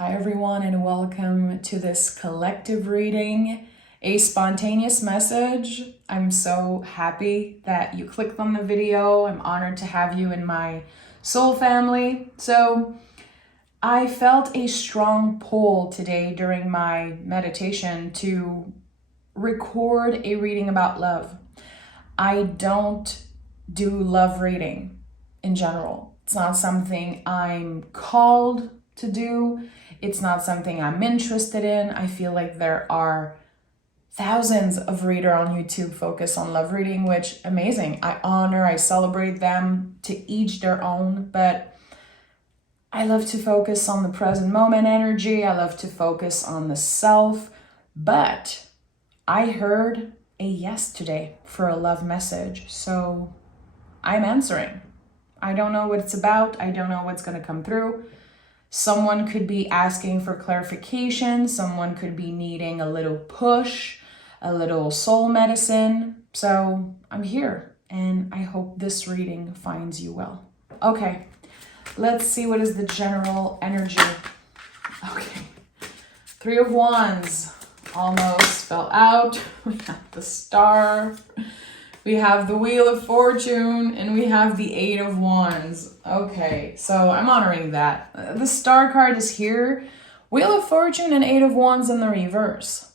Hi everyone, and welcome to this collective reading, a spontaneous message. I'm so happy that you clicked on the video. I'm honored to have you in my soul family. So I felt a strong pull today during my meditation to record a reading about love. I don't do love reading in general. It's not something I'm called to do. It's not something I'm interested in. I feel like there are thousands of readers on YouTube focused on love reading, which amazing. I celebrate them, to each their own, but I love to focus on the present moment energy. I love to focus on the self, but I heard a yes today for a love message, so I'm answering. I don't know what it's about. I don't know what's going to come through. Someone could be asking for clarification. Someone could be needing a little push, a little soul medicine. So I'm here, and I hope this reading finds you well. Okay, let's see what is the general energy. Okay, Three of Wands almost fell out. We have the Star. We have the Wheel of Fortune, and we have the Eight of Wands. Okay, so I'm honoring that. The Star card is here. Wheel of Fortune and Eight of Wands in the reverse.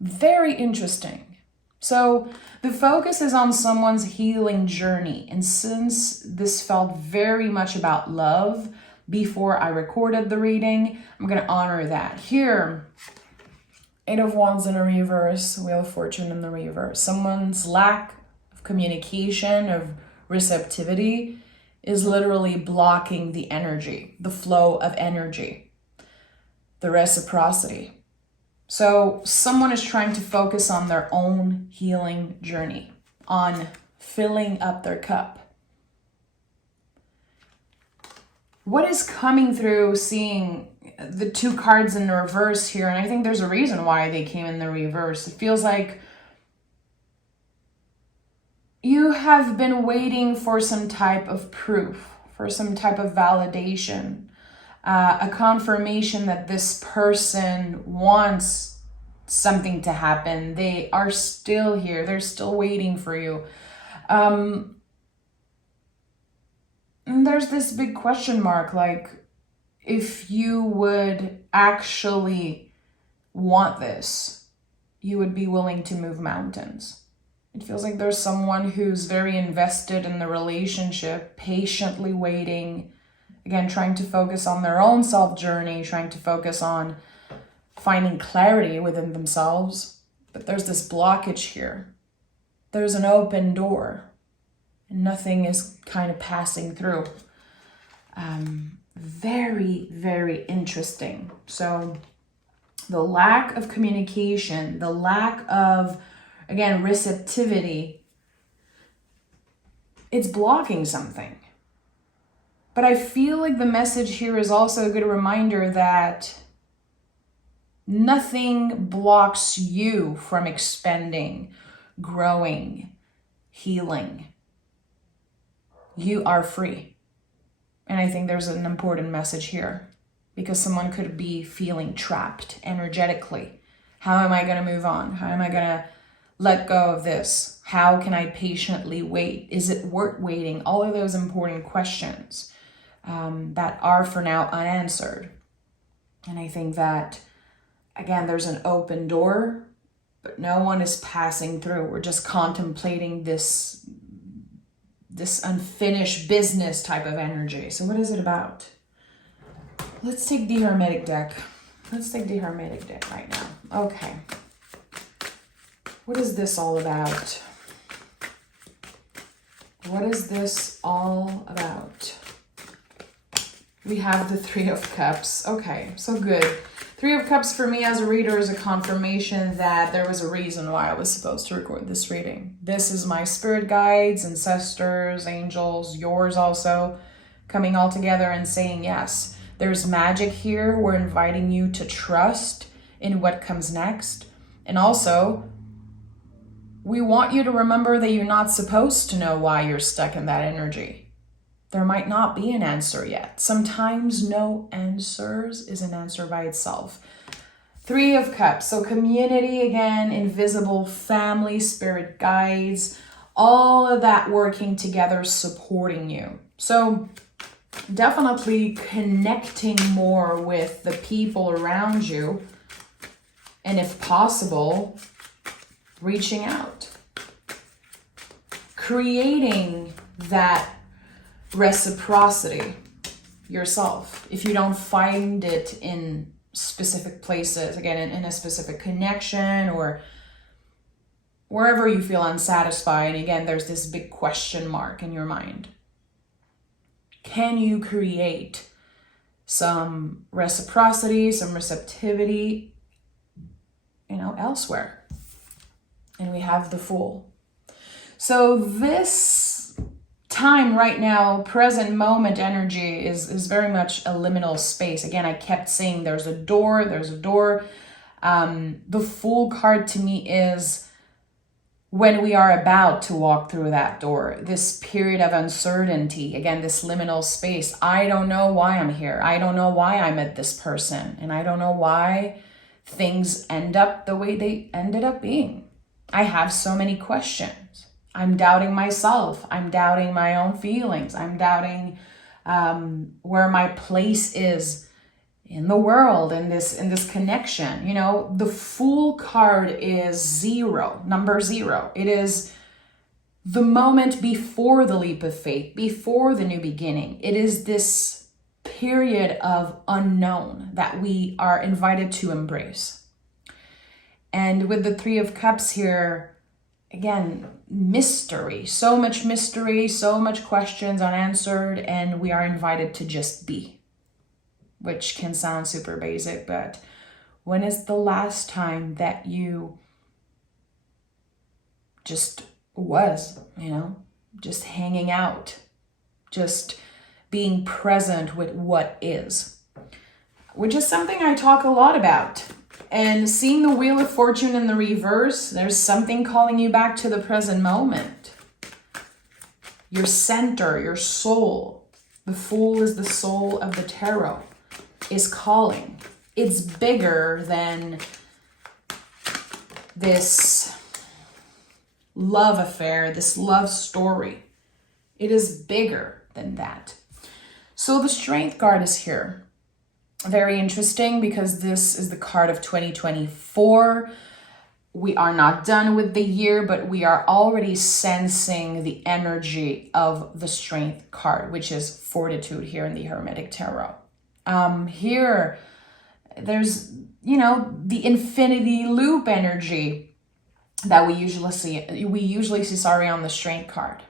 Very interesting. So the focus is on someone's healing journey. And since this felt very much about love before I recorded the reading, I'm going to honor that. Here, Eight of Wands in a reverse, Wheel of Fortune in the reverse. Someone's lack of communication, of receptivity, is literally blocking the energy, the flow of energy, the reciprocity. So someone is trying to focus on their own healing journey, on filling up their cup. What is coming through seeing the two cards in the reverse here, and I think there's a reason why they came in the reverse. It feels like you have been waiting for some type of proof, for some type of validation, a confirmation that this person wants something to happen. They are still here. They're still waiting for you. And there's this big question mark, like, if you would actually want this, you would be willing to move mountains. It feels like there's someone who's very invested in the relationship, patiently waiting, again, trying to focus on their own self journey, trying to focus on finding clarity within themselves. But there's this blockage here. There's an open door, and nothing is kind of passing through. Very, very interesting. So the lack of communication, the lack of, again, receptivity, it's blocking something. But I feel like the message here is also a good reminder that nothing blocks you from expanding, growing, healing. You are free. And I think there's an important message here, because someone could be feeling trapped energetically. How am I going to move on? How am I going to let go of this? How can I patiently wait? Is it worth waiting? All of those important questions that are for now unanswered. And I think that, again, there's an open door, but no one is passing through. We're just contemplating this unfinished business type of energy. So what is it about? Let's take the Hermetic deck. Let's take the Hermetic deck right now. Okay. What is this all about? What is this all about? We have the Three of Cups. Okay, so good. Three of Cups for me as a reader is a confirmation that there was a reason why I was supposed to record this reading. This is my spirit guides, ancestors, angels, yours also, coming all together and saying yes. There's magic here. We're inviting you to trust in what comes next. And also, we want you to remember that you're not supposed to know why you're stuck in that energy. There might not be an answer yet. Sometimes no answers is an answer by itself. Three of Cups. So community again, invisible family, spirit guides, all of that working together, supporting you. So definitely connecting more with the people around you. And if possible, reaching out. Creating that reciprocity yourself. If you don't find it in specific places, again, in a specific connection or wherever you feel unsatisfied, again, there's this big question mark in your mind. Can you create some reciprocity, some receptivity, elsewhere? And we have the Fool. So this time right now, present moment energy is very much a liminal space. Again, I kept saying there's a door. The Fool card to me is when we are about to walk through that door, this period of uncertainty, again, this liminal space. I don't know why I'm here. I don't know why I met this person. And I don't know why things end up the way they ended up being. I have so many questions. I'm doubting myself. I'm doubting my own feelings. I'm doubting where my place is in the world, in this connection. The Fool card is zero, number 0. It is the moment before the leap of faith, before the new beginning. It is this period of unknown that we are invited to embrace. And with the Three of Cups here, again, mystery, so much questions unanswered, and we are invited to just be, which can sound super basic, but when is the last time that you just was, just hanging out, just being present with what is, which is something I talk a lot about. And seeing the Wheel of Fortune in the reverse, there's something calling you back to the present moment. Your center, your soul. The Fool is the soul of the tarot, is calling. It's bigger than this love affair, this love story. It is bigger than that. So the Strength card is here. Very interesting because this is the card of 2024. We are not done with the year, but we are already sensing the energy of the Strength card, which is fortitude here in the Hermetic Tarot. Here, there's, the infinity loop energy that we usually see on the Strength card.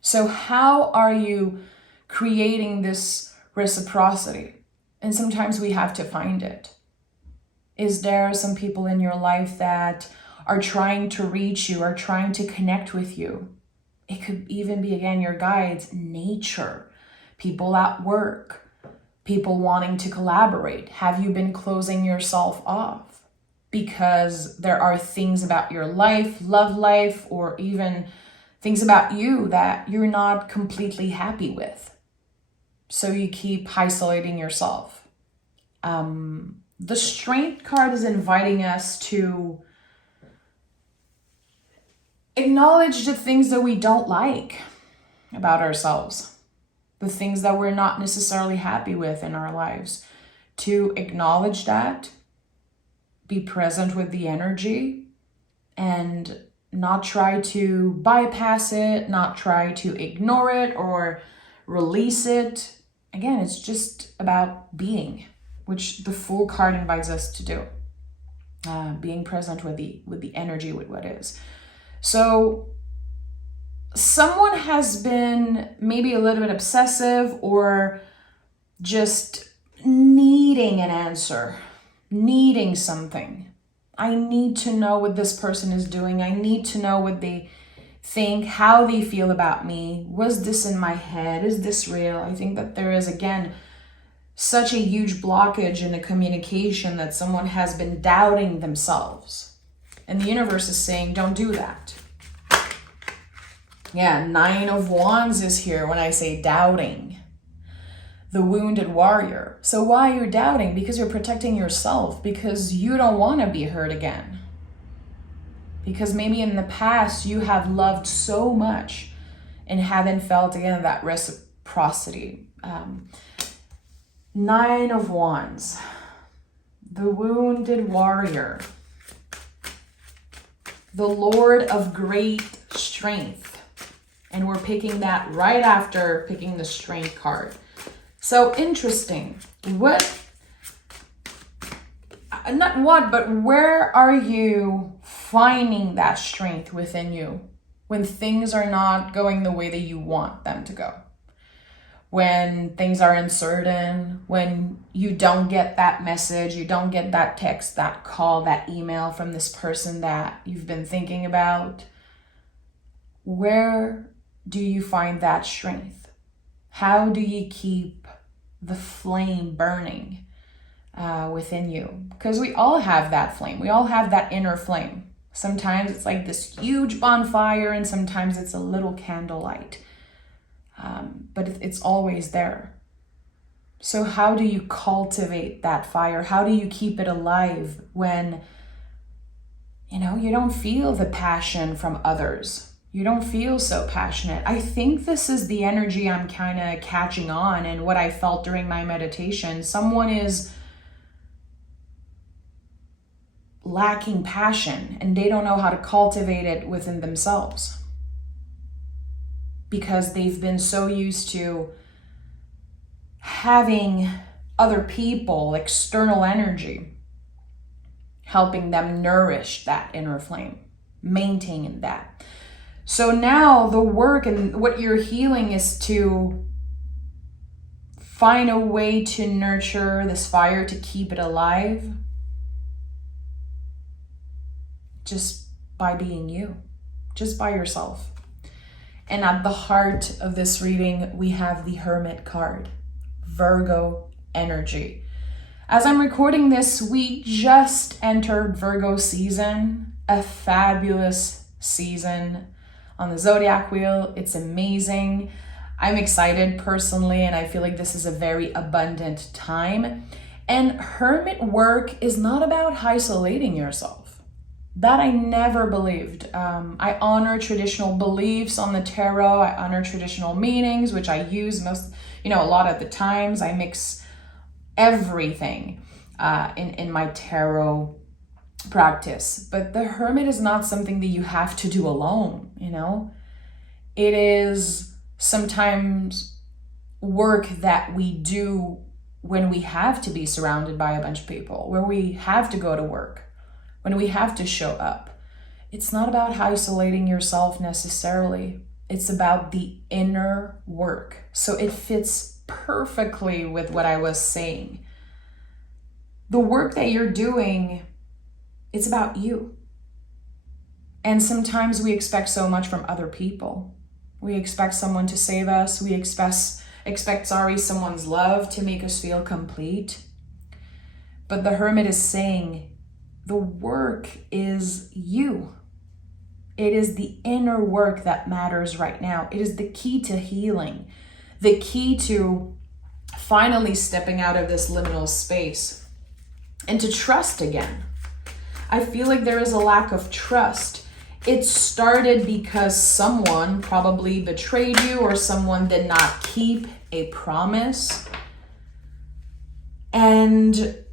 So how are you creating this reciprocity? And sometimes we have to find it. Is there some people in your life that are trying to reach you, are trying to connect with you? It could even be, again, your guides, nature, people at work, people wanting to collaborate. Have you been closing yourself off because there are things about your life, love life, or even things about you that you're not completely happy with? So you keep isolating yourself. The Strength card is inviting us to acknowledge the things that we don't like about ourselves, the things that we're not necessarily happy with in our lives, to acknowledge that, be present with the energy, and not try to bypass it, not try to ignore it or release it. Again, it's just about being, which the Fool card invites us to do. Being present with the energy, with what is. So someone has been maybe a little bit obsessive or just needing an answer, needing something. I need to know what this person is doing. I need to know what they think, how they feel about me. Was this in my head? Is this real? I think that there is, again, such a huge blockage in the communication that someone has been doubting themselves. And the universe is saying, don't do that. Yeah, Nine of Wands is here when I say doubting. The wounded warrior. So why are you doubting? Because you're protecting yourself, because you don't want to be hurt again. Because maybe in the past you have loved so much and haven't felt again that reciprocity. Nine of Wands. The wounded warrior. The Lord of great strength. And we're picking that right after picking the strength card. So interesting. But where are you finding that strength within you when things are not going the way that you want them to go? When things are uncertain, when you don't get that message, you don't get that text, that call, that email from this person that you've been thinking about, where do you find that strength? How do you keep the flame burning within you? Because we all have that flame. We all have that inner flame. Sometimes it's like this huge bonfire, and sometimes it's a little candlelight. But it's always there. So how do you cultivate that fire? How do you keep it alive when, you don't feel the passion from others? You don't feel so passionate. I think this is the energy I'm kind of catching on, and what I felt during my meditation. Someone is lacking passion and they don't know how to cultivate it within themselves, because they've been so used to having other people, external energy, helping them nourish that inner flame, maintaining that. So now the work and what you're healing is to find a way to nurture this fire, to keep it alive, just by being you, just by yourself. And at the heart of this reading, we have the Hermit card, Virgo energy. As I'm recording this, we just entered Virgo season, a fabulous season on the zodiac wheel. It's amazing. I'm excited personally, and I feel like this is a very abundant time. And Hermit work is not about isolating yourself. That I never believed. I honor traditional beliefs on the tarot. I honor traditional meanings, which I use a lot of the times. I mix everything in my tarot practice. But the Hermit is not something that you have to do alone, It is sometimes work that we do when we have to be surrounded by a bunch of people, where we have to go to work, when we have to show up. It's not about isolating yourself necessarily. It's about the inner work. So it fits perfectly with what I was saying. The work that you're doing, it's about you. And sometimes we expect so much from other people. We expect someone to save us. We expect someone's love to make us feel complete. But the Hermit is saying, the work is you. It is the inner work that matters right now. It is the key to healing, the key to finally stepping out of this liminal space and to trust again. I feel like there is a lack of trust. It started because someone probably betrayed you, or someone did not keep a promise. And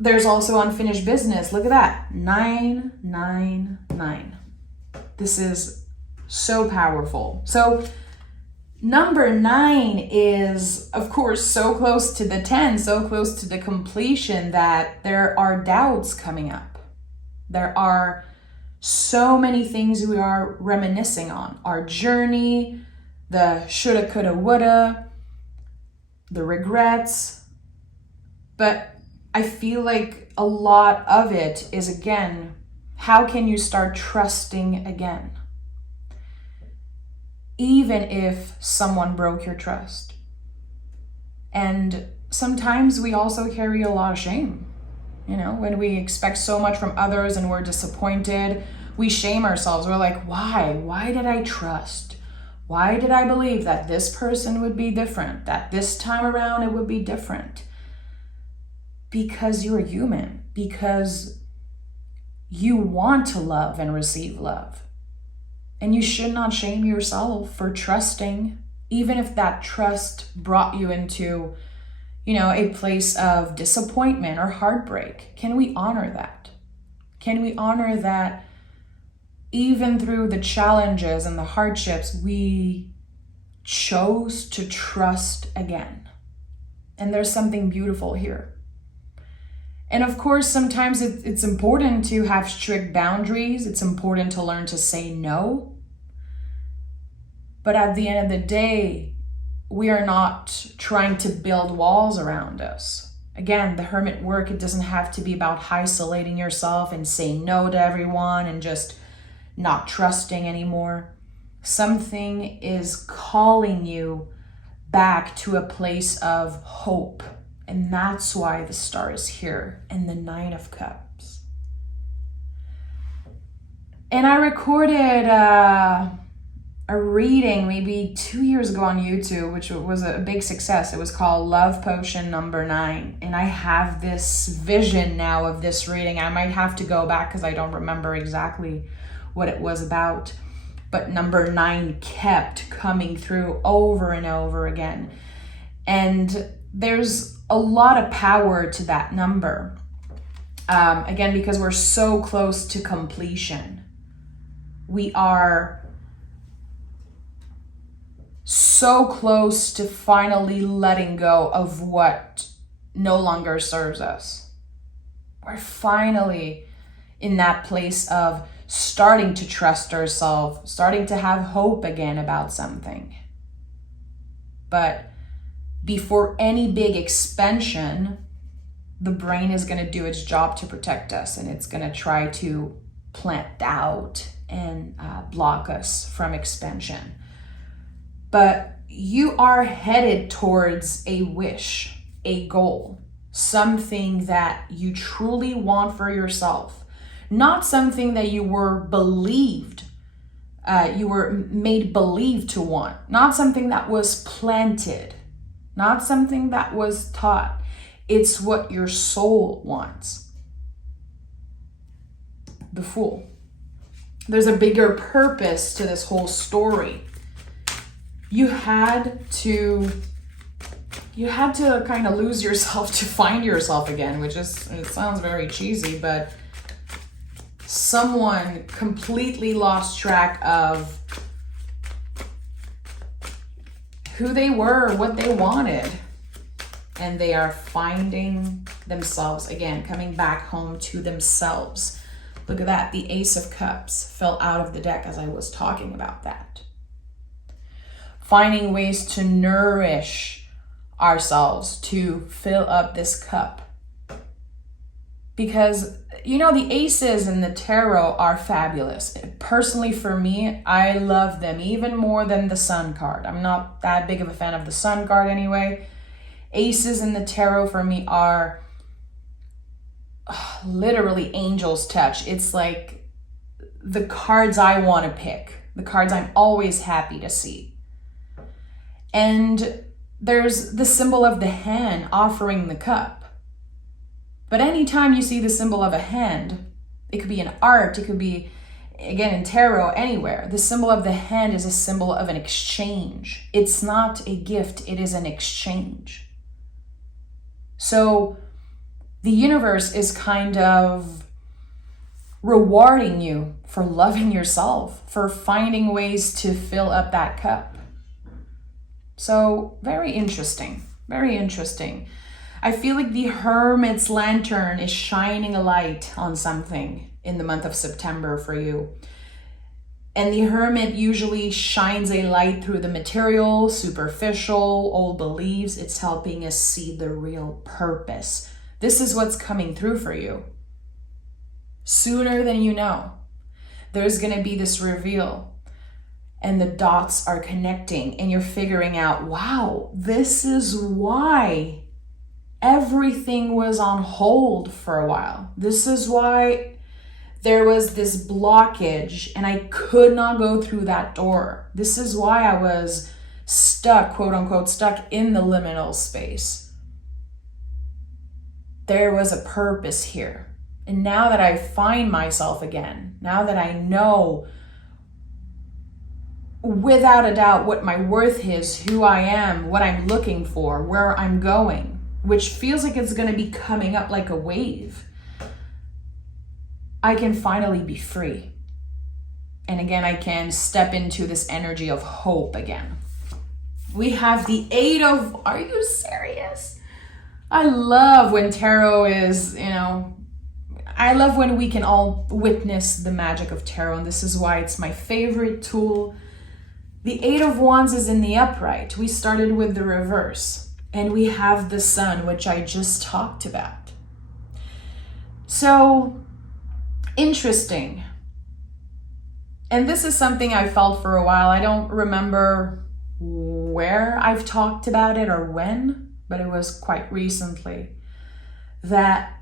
there's also unfinished business. Look at that. 999. This is so powerful. So number 9 is, of course, so close to the 10, so close to the completion that there are doubts coming up. There are so many things we are reminiscing on. Our journey, the shoulda, coulda, woulda, the regrets. But I feel like a lot of it is, again, how can you start trusting again? Even if someone broke your trust. And sometimes we also carry a lot of shame. When we expect so much from others and we're disappointed, we shame ourselves. We're like, why? Why did I trust? Why did I believe that this person would be different, that this time around it would be different? Because you're human, because you want to love and receive love. And you should not shame yourself for trusting, even if that trust brought you into, a place of disappointment or heartbreak. Can we honor that? Can we honor that even through the challenges and the hardships, we chose to trust again? And there's something beautiful here. And of course, sometimes it's important to have strict boundaries. It's important to learn to say no. But at the end of the day, we are not trying to build walls around us. Again, the hermit work, it doesn't have to be about isolating yourself and saying no to everyone and just not trusting anymore. Something is calling you back to a place of hope. And that's why the star is here and the Nine of Cups. And I recorded a reading maybe 2 years ago on YouTube, which was a big success. It was called Love Potion number 9. And I have this vision now of this reading. I might have to go back because I don't remember exactly what it was about. But number 9 kept coming through over and over again. And there's a lot of power to that number. Again, because we're so close to completion. We are so close to finally letting go of what no longer serves us. We're finally in that place of starting to trust ourselves, starting to have hope again about something. But before any big expansion, the brain is going to do its job to protect us, and it's going to try to plant doubt and block us from expansion. But you are headed towards a wish, a goal, something that you truly want for yourself, not something that you were made believe to want, not something that was planted, not something that was taught. It's what your soul wants. The Fool. There's a bigger purpose to this whole story. You had to kind of lose yourself to find yourself again, it sounds very cheesy, but someone completely lost track of who they were, what they wanted. And they are finding themselves again, coming back home to themselves. Look at that. The Ace of Cups fell out of the deck as I was talking about that. Finding ways to nourish ourselves, to fill up this cup. Because, the aces in the tarot are fabulous. Personally, for me, I love them even more than the Sun card. I'm not that big of a fan of the Sun card anyway. Aces in the tarot for me are literally angel's touch. It's like the cards I want to pick, the cards I'm always happy to see. And there's the symbol of the hand offering the cup. But anytime you see the symbol of a hand, it could be in art, it could be, again, in tarot, anywhere. The symbol of the hand is a symbol of an exchange. It's not a gift, it is an exchange. So the universe is kind of rewarding you for loving yourself, for finding ways to fill up that cup. So very interesting, very interesting. I feel like the Hermit's lantern is shining a light on something in the month of September for you. And the Hermit usually shines a light through the material, superficial, old beliefs. It's helping us see the real purpose. This is what's coming through for you. Sooner than you know, there's going to be this reveal. And the dots are connecting and you're figuring out, wow, this is why everything was on hold for a while. This is why There was this blockage and I could not go through that door. This is why I was stuck, quote unquote, stuck in the liminal space. There was a purpose here. And now that I find myself again, now that I know without a doubt what my worth is, who I am, what I'm looking for, where I'm going, which feels like it's going to be coming up like a wave, I can finally be free. And again, I can step into this energy of hope again. We have the Eight of, are you serious? I love when tarot is, I love when we can all witness the magic of tarot, and this is why it's my favorite tool. The Eight of Wands is in the upright. We started with the reverse, and we have the Sun, which I just talked about. So, interesting. And this is something I felt for a while. I don't remember where I've talked about it or when, but it was quite recently, that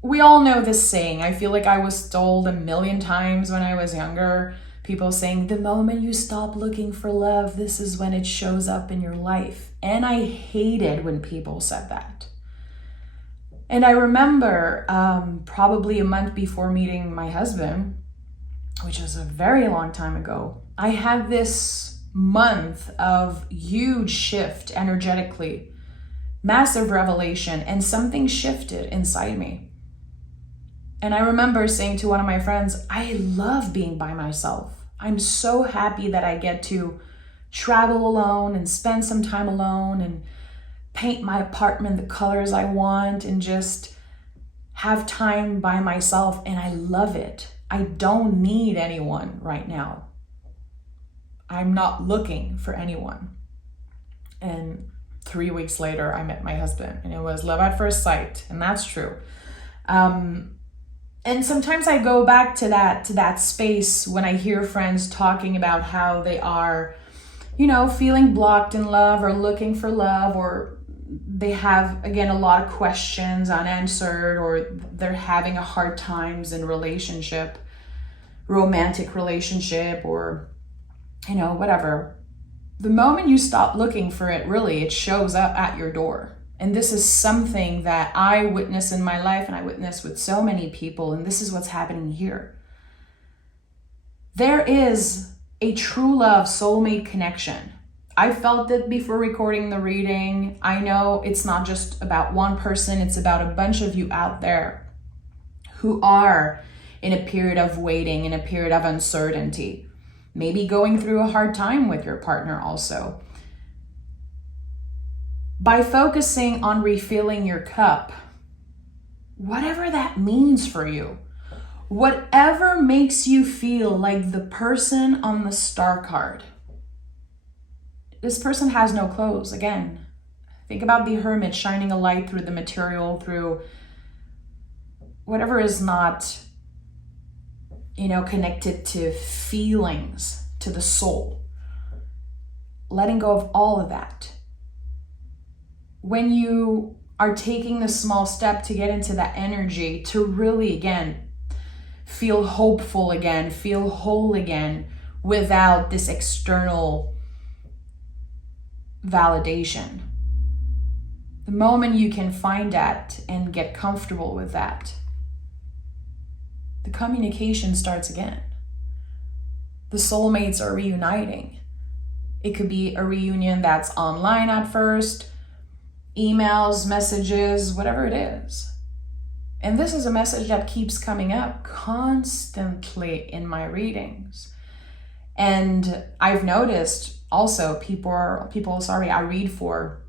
we all know this saying. I feel like I was told a million times when I was younger, people saying, the moment you stop looking for love, this is when it shows up in your life. And I hated when people said that. And I remember probably a month before meeting my husband, which was a very long time ago, I had this month of huge shift energetically, massive revelation, and something shifted inside me. And I remember saying to one of my friends, I love being by myself. I'm so happy that I get to travel alone and spend some time alone and paint my apartment the colors I want and just have time by myself. And I love it. I don't need anyone right now. I'm not looking for anyone. And 3 weeks later, I met my husband, and it was love at first sight. And that's true. And sometimes I go back to that space when I hear friends talking about how they are, feeling blocked in love or looking for love, or they have, again, a lot of questions unanswered, or they're having a hard times in romantic relationship, or, whatever. The moment you stop looking for it, really, it shows up at your door. And this is something that I witness in my life, and I witness with so many people, and this is what's happening here. There is a true love soulmate connection. I felt it before recording the reading. I know it's not just about one person, it's about a bunch of you out there who are in a period of waiting, in a period of uncertainty, maybe going through a hard time with your partner also. By focusing on refilling your cup, whatever that means for you, whatever makes you feel like the person on the star card. This person has no clothes. Again, think about the hermit shining a light through the material, through whatever is not, connected to feelings, to the soul. Letting go of all of that. When you are taking the small step to get into that energy, to really, again, feel hopeful again, feel whole again, without this external validation. The moment you can find that and get comfortable with that, the communication starts again. The soulmates are reuniting. It could be a reunion that's online at first, emails, messages, whatever it is. And this is a message that keeps coming up constantly in my readings. And I've noticed also I read for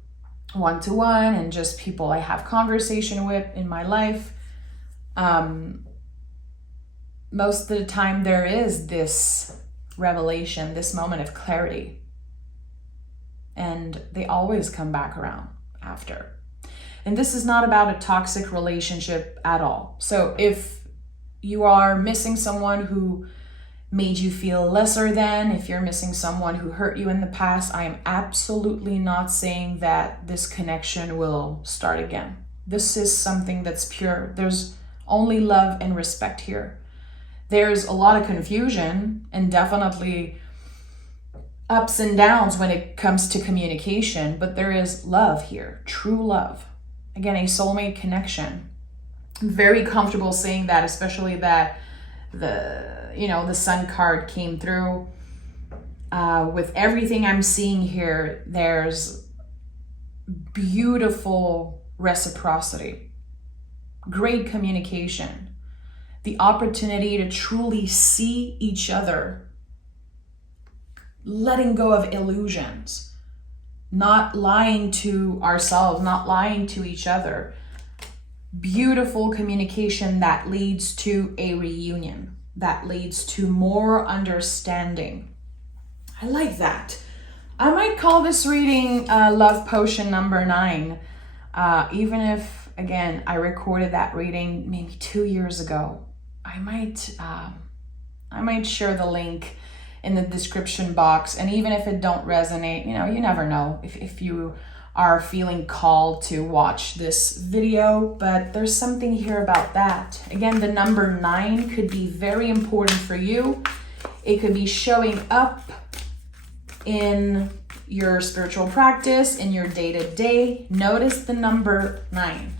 one-to-one and just people I have conversation with in my life. Most of the time there is this revelation, this moment of clarity. And they always come back around after. And this is not about a toxic relationship at all. So if you are missing someone who made you feel lesser than, if you're missing someone who hurt you in the past, I am absolutely not saying that this connection will start again. This is something that's pure. There's only love and respect here. There's a lot of confusion and definitely ups and downs when it comes to communication, but there is love here, true love. Again, a soulmate connection. I'm very comfortable saying that, especially that the sun card came through. With everything I'm seeing here, there's beautiful reciprocity, great communication, the opportunity to truly see each other, letting go of illusions, not lying to ourselves, not lying to each other. Beautiful communication that leads to a reunion, that leads to more understanding. I like that. I might call this reading Love Potion number 9. Even if, again, I recorded that reading maybe 2 years ago. I might share the link in the description box. And even if it don't resonate, you never know if you are feeling called to watch this video, but there's something here about that. Again, the number 9 could be very important for you. It could be showing up in your spiritual practice, in your day-to-day. Notice the number 9.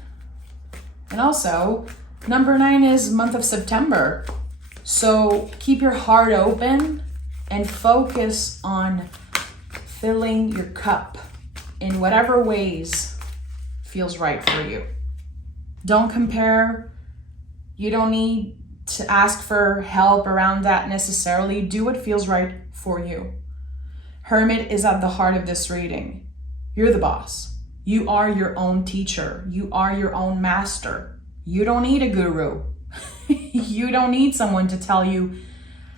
And also, number 9 is month of September. So keep your heart open and focus on filling your cup in whatever ways feels right for you. Don't compare. You don't need to ask for help around that necessarily. Do what feels right for you. Hermit is at the heart of this reading. You're the boss. You are your own teacher. You are your own master. You don't need a guru. You don't need someone to tell you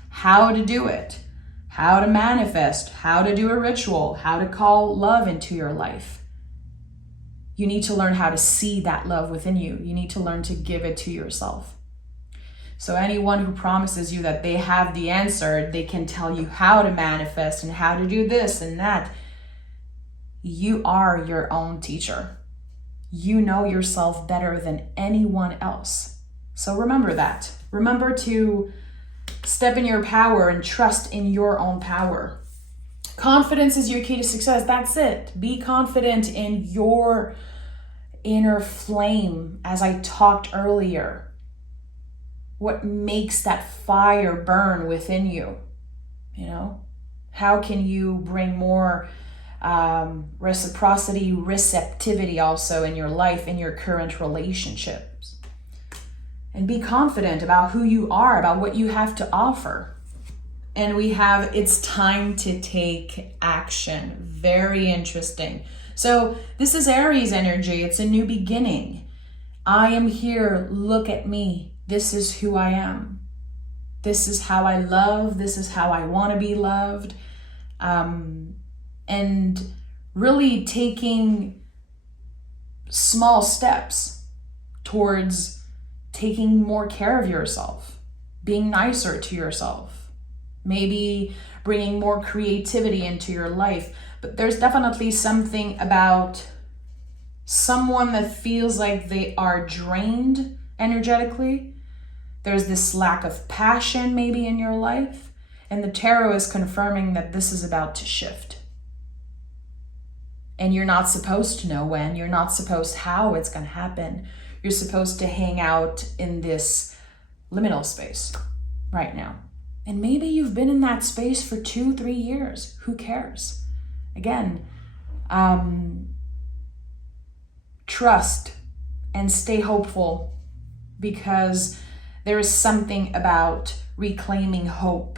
how to do it, how to manifest, how to do a ritual, how to call love into your life. You need to learn how to see that love within you. You need to learn to give it to yourself. So anyone who promises you that they have the answer, they can tell you how to manifest and how to do this and that. You are your own teacher. You know yourself better than anyone else. So remember that. Remember to step in your power and trust in your own power. Confidence is your key to success. That's it. Be confident in your inner flame, as I talked earlier. What makes that fire burn within you? How can you bring more reciprocity, receptivity also in your life, in your current relationships? And be confident about who you are, about what you have to offer. And it's time to take action. Very interesting. So this is Aries energy. It's a new beginning. I am here. Look at me. This is who I am. This is how I love. This is how I want to be loved. And really taking small steps towards taking more care of yourself, being nicer to yourself, maybe bringing more creativity into your life. But there's definitely something about someone that feels like they are drained energetically. There's this lack of passion maybe in your life, and the tarot is confirming that this is about to shift. And you're not supposed to know when, you're not supposed how it's going to happen. You're supposed to hang out in this liminal space right now. And maybe you've been in that space for 2-3 years. Who cares? Again, trust and stay hopeful, because there is something about reclaiming hope,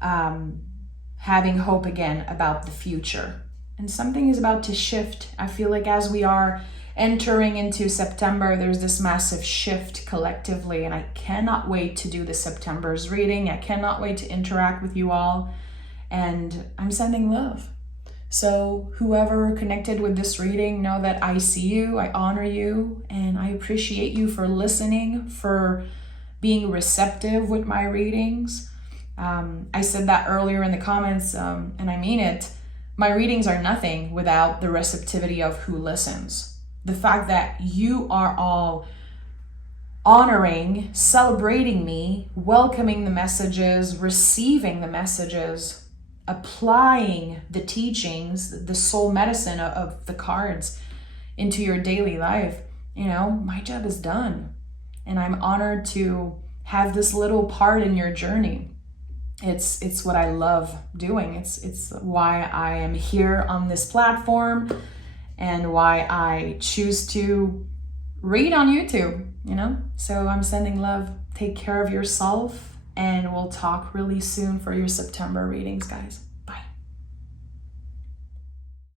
having hope again about the future. And something is about to shift. I feel like as we are entering into September, there's this massive shift collectively, and I cannot wait to do the September's reading. I cannot wait to interact with you all, and I'm sending love. So whoever connected with this reading, know that I see you, I honor you, and I appreciate you for listening, for being receptive with my readings. I said that earlier in the comments, and I mean it. My readings are nothing without the receptivity of who listens. The fact that you are all honoring, celebrating me, welcoming the messages, receiving the messages, applying the teachings, the soul medicine of the cards into your daily life, you know, my job is done. And I'm honored to have this little part in your journey. It's what I love doing. It's why I am here on this platform and why I choose to read on YouTube, you know? So I'm sending love. Take care of yourself, and we'll talk really soon for your September readings, guys.